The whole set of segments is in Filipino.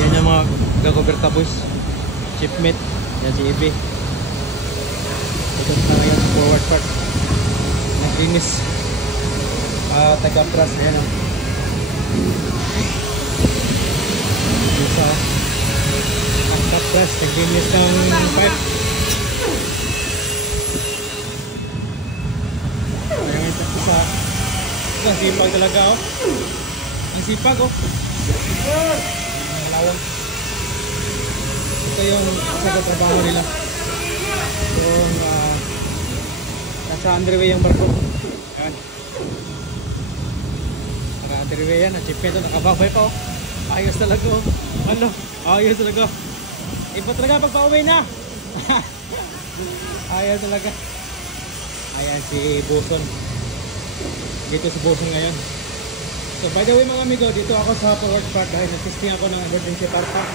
Yan yung mga gagoberta boys. Shipmate. Yan si Ibe. Ito na ngayon sa forward part. Naglinis. Taga-pras. Ayan o. Isa. Ang taga-pras. Naglinis ng pipe. Ayan ito isa. Ang sipag talaga o. Ang sipag o. Ang malawang. Ito yung trabaho nila. Yung nasa underway yung barko. Ayan. Naka underway yan. Achievement ito. Nakababay pa oh. Ayos talaga oh. Ano? Ayos talaga. Iba talaga pag pa-uwi na. Ayos talaga. Ayan si Boson. Dito si Boson ngayon. So by the way mga amigo, dito ako sa forward part dahil nag-testing ako ng emergency power pack.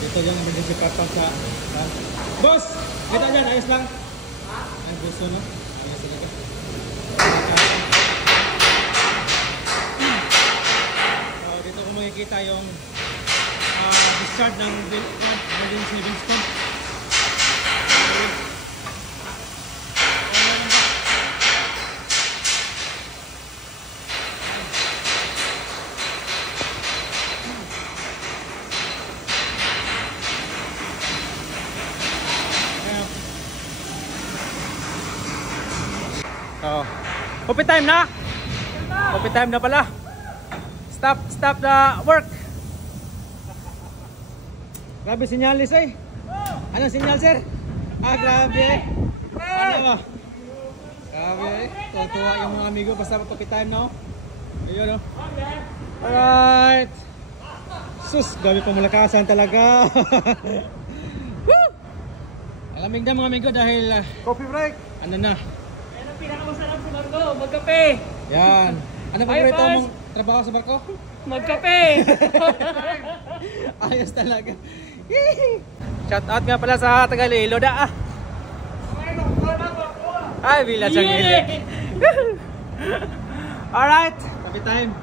Dito yung emergency power pack sa boss! Dito dyan, ayos lang. Ang gusto no? Ayos talaga. So dito ko makikita yung discharge ng emergency winch pump. Coffee time na? Coffee time na pala. Stop the work. Grabe sinyalis eh. Anong sinyal sir? Grabe eh. Ano ba? Grabe eh. Tuwa yung mga amigo basta coffee time na oh. Ayun oh. Alright. Sus, grabe pamalakasan talaga. Alamig na mga amigo dahil coffee break. Ano na? Pinakamasarap sa barko, magkape. Yan. Ano paborito mong trabaho sa barko? Magkape. Ayos talaga. Shout out nga pala sa Tagalilo da. Ay, bila siyang hindi. Alright, coffee time.